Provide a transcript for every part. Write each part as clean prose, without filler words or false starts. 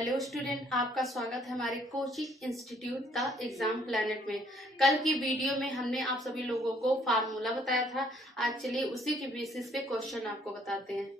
Hello student, आपका स्वागत है हमारे coaching institute the exam planet में। कल की वीडियो में हमने आप सभी लोगों को फार्मूला बताया था। आज चलिए उसी के बेसिस पे क्वेश्चन आपको बताते हैं।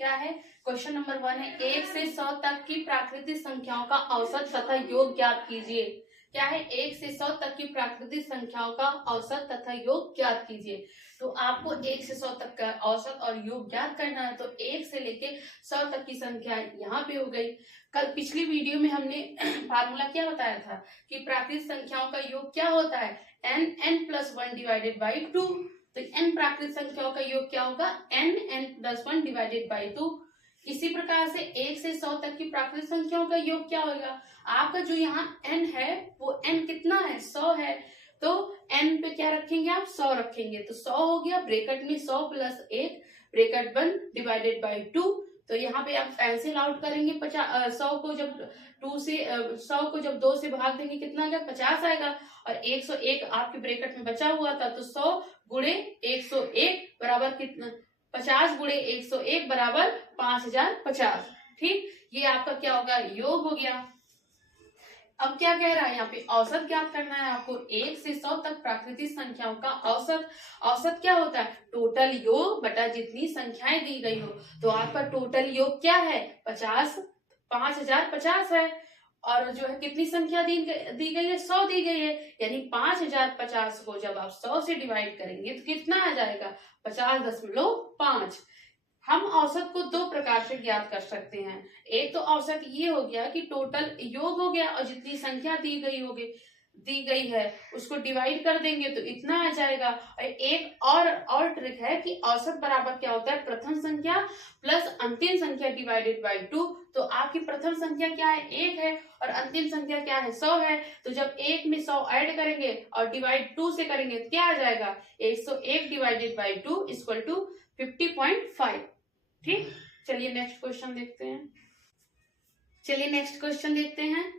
क्या है क्वेश्चन नंबर 1 है 1 से 100 तक की प्राकृतिक संख्याओं का औसत तथा योग ज्ञात कीजिए। क्या है 1 से 100 तक की प्राकृतिक संख्याओं का औसत तथा योग ज्ञात कीजिए। तो आपको 1 से 100 तक का औसत और योग ज्ञात करना है। तो 1 से लेके 100 तक की संख्या यहाँ पे हो गई। कल पिछली वीडियो में हमने फार्मूला क्या बताया था कि प्राकृतिक संख्याओं का योग क्या होता है, n+1 डिवाइडेड बाई 2। तो n प्राकृतिक संख्याओं का योग क्या होगा, n+1 डिवाइडेड बाई 2। इसी प्रकार से 1 से 100 तक की प्राकृतिक संख्याओं का योग क्या होगा, आपका जो यहाँ n है वो n कितना है, 100 है। तो n पे क्या रखेंगे आप, 100 रखेंगे। तो 100 हो गया, ब्रैकेट में 100 + 1 ब्रैकेट 1 डिवाइडेड बाई 2। तो यहाँ पे आप कैंसिल आउट करेंगे 100 को जब 100 को जब 2 से भाग देंगे कितना आएगा, 50 आएगा। और 101 आपके ब्रैकेट में बचा हुआ था, तो 100 गुणे 101 बराबर कितना, 50 गुणे 101 बराबर 5050। ठीक, ये आपका क्या होगा, योग हो गया। अब क्या कह रहा है यहाँ पे, औसत ज्ञात करना है आपको। 1 से 100 तक प्राकृतिक संख्याओं का औसत। औसत क्या होता है, टोटल योग बटा जितनी संख्याएं दी गई हो। तो आपका टोटल योग क्या है, 5050 है। और जो है कितनी संख्या दी गई है, 100 दी गई है। यानी 5050 को जब आप 100 से डिवाइड करेंगे तो कितना आ जाएगा, 50.5। हम औसत को दो प्रकार से ज्ञात कर सकते हैं। एक तो औसत ये हो गया कि टोटल योग हो गया और जितनी संख्या दी गई है उसको डिवाइड कर देंगे तो इतना आ जाएगा। और एक और ट्रिक है कि औसत बराबर क्या होता है, प्रथम संख्या प्लस अंतिम संख्या डिवाइडेड बाई 2। तो आपकी प्रथम संख्या क्या है, 1 है, और अंतिम संख्या क्या है, 100 है। तो जब 1 में 100 ऐड करेंगे और डिवाइड 2 से करेंगे तो क्या आ जाएगा, 101 डिवाइडेड बाई 2 इक्वल टू 50.5। ठीक, चलिए नेक्स्ट क्वेश्चन देखते हैं।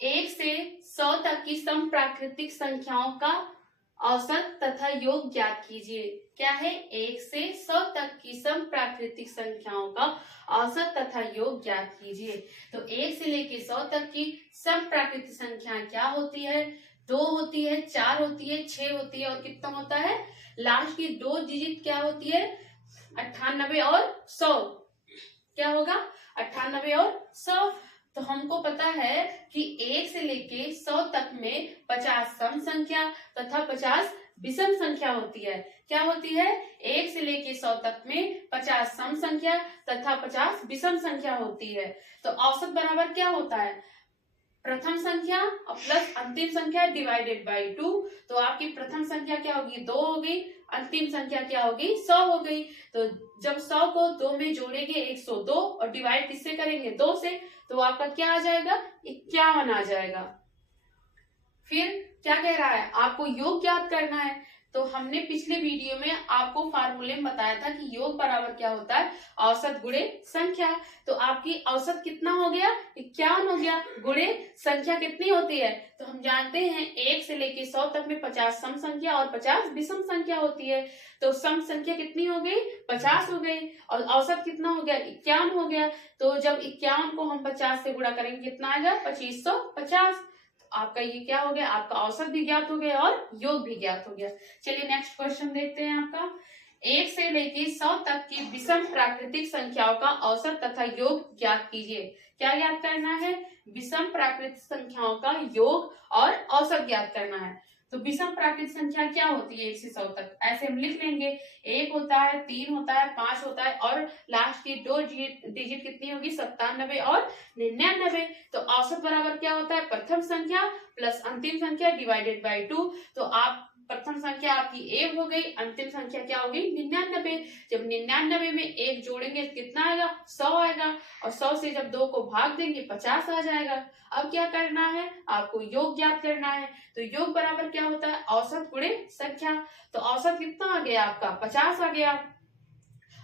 1 से 100 तक की सम प्राकृतिक संख्याओं का औसत तथा योग ज्ञात कीजिए। क्या है, 1 से 100 तक की सम प्राकृतिक संख्याओं का औसत तथा योग ज्ञात कीजिए। तो 1 से लेके 100 तक की सम प्राकृतिक संख्या क्या होती है, 2 होती है, 4 होती है, 6 होती है, और कितना होता है, लास्ट की 2 डिजिट क्या होती है, 98 और 100। क्या होगा, 98 और 100। तो हमको पता है कि 1 से लेके 100 तक में 50 सम संख्या तथा 50 विषम संख्या होती है। क्या होती है, 1 से लेके 100 तक में 50 सम संख्या तथा 50 विषम संख्या होती है। तो औसत बराबर क्या होता है, प्रथम संख्या और प्लस अंतिम संख्या डिवाइडेड बाई 2। तो आपकी प्रथम संख्या क्या होगी, 2 होगी, अंतिम संख्या क्या होगी, 100 हो गई। तो जब 100 को 2 में जोड़ेंगे 102 और डिवाइड किससे करेंगे, 2 से, तो आपका क्या आ जाएगा, 51 आ जाएगा। फिर क्या कह रहा है, आपको योग ज्ञात करना है। तो हमने पिछले वीडियो में आपको फार्मूले में बताया था कि योग बराबर क्या होता है, औसत गुणे संख्या। तो आपकी औसत कितना हो गया, 51 हो गया, गुणे संख्या कितनी होती है। तो हम जानते हैं 1 से लेके 100 तक में 50 सम संख्या और 50 विषम संख्या होती है। तो सम संख्या कितनी हो गई, 50 हो गई, और औसत कितना हो गया, 51 हो गया। तो जब 51 को हम 50 से गुणा करेंगे कितना आएगा, 2550। आपका ये क्या हो गया, आपका औसत भी ज्ञात हो गया और योग भी ज्ञात हो गया। चलिए नेक्स्ट क्वेश्चन देखते हैं आपका। 1 से लेके 100 तक की विषम प्राकृतिक संख्याओं का औसत तथा योग ज्ञात कीजिए। क्या ज्ञात करना है, विषम प्राकृतिक संख्याओं का योग और औसत ज्ञात करना है। तो विषम प्राकृतिक संख्या क्या होती है 1 से 100 तक, ऐसे हम लिख लेंगे, 1 होता है, 3 होता है, 5 होता है, और लास्ट की 2 डिजिट कितनी होगी, 97 और 99। तो औसत बराबर क्या होता है, प्रथम संख्या प्लस अंतिम संख्या डिवाइडेड बाई 2। तो आप प्रथम संख्या आपकी 1 हो गई, अंतिम संख्या क्या होगी, 99। जब 99 में 1 जोड़ेंगे तो कितना आएगा, 100 आएगा, और 100 से जब 2 को भाग देंगे 50 आ जाएगा। अब क्या करना है, आपको योग ज्ञात करना है। तो योग बराबर क्या होता है, औसत गुणे संख्या। तो औसत कितना आ गया आपका, 50 आ गया।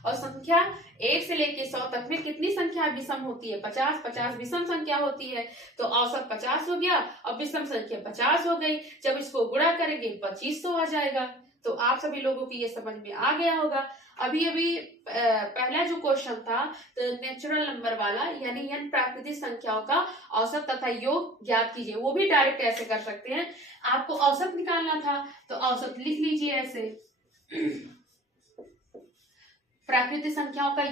और संख्या 1 से लेके 100 तक में कितनी संख्या विषम होती है, 50 विषम संख्या होती है। तो औसत 50 हो गया और विषम संख्या 50 हो गई। जब इसको गुणा करेंगे 2500 आ जाएगा। तो आप सभी लोगों को ये समझ में आ गया होगा। अभी अभी पहला जो क्वेश्चन था तो नेचुरल नंबर वाला, यानी n प्राकृतिक संख्याओं का औसत तथा योग ज्ञात कीजिए, वो भी डायरेक्ट ऐसे कर सकते हैं। आपको औसत निकालना था तो औसत लिख लीजिए ऐसे। प्राकृतिक संख्याओं का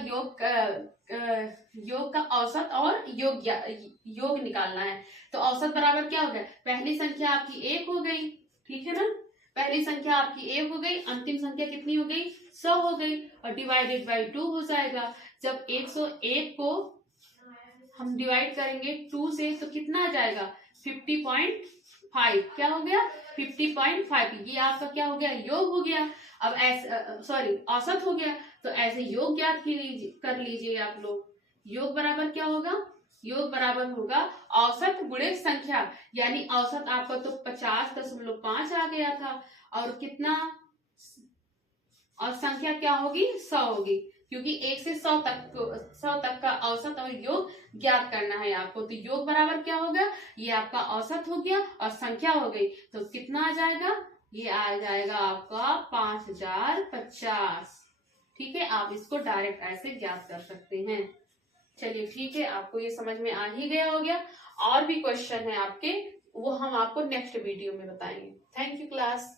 योग का औसत और योग निकालना है। तो औसत बराबर क्या हो गया, पहली संख्या आपकी 1 हो गई, ठीक है ना, पहली संख्या आपकी 1 हो गई, अंतिम संख्या कितनी हो गई, 100 हो गई, और डिवाइडेड बाई 2 हो जाएगा। जब 101 को हम डिवाइड करेंगे 2 से तो कितना आ जाएगा, 50.5, क्या हो गया, 50.5। ये आपका क्या हो गया, योग हो गया। अब ऐसे सॉरी औसत हो गया, तो ऐसे योग ज्ञात कर लीजिए आप लोग। योग बराबर क्या होगा, योग बराबर होगा औसत गुणित संख्या, यानी औसत आपका तो 50.5 आ गया था, और कितना, और संख्या क्या होगी, 100 होगी, क्योंकि 1 से 100 तक का औसत और योग ज्ञात करना है आपको। तो योग बराबर क्या होगा, ये आपका औसत हो गया और संख्या हो गई, तो कितना आ जाएगा, ये आ जाएगा आपका 5050। ठीक है, आप इसको डायरेक्ट ऐसे ज्ञात कर सकते हैं। चलिए ठीक है, आपको ये समझ में आ ही गया हो गया। और भी क्वेश्चन है आपके, वो हम आपको नेक्स्ट वीडियो में बताएंगे। Thank you class.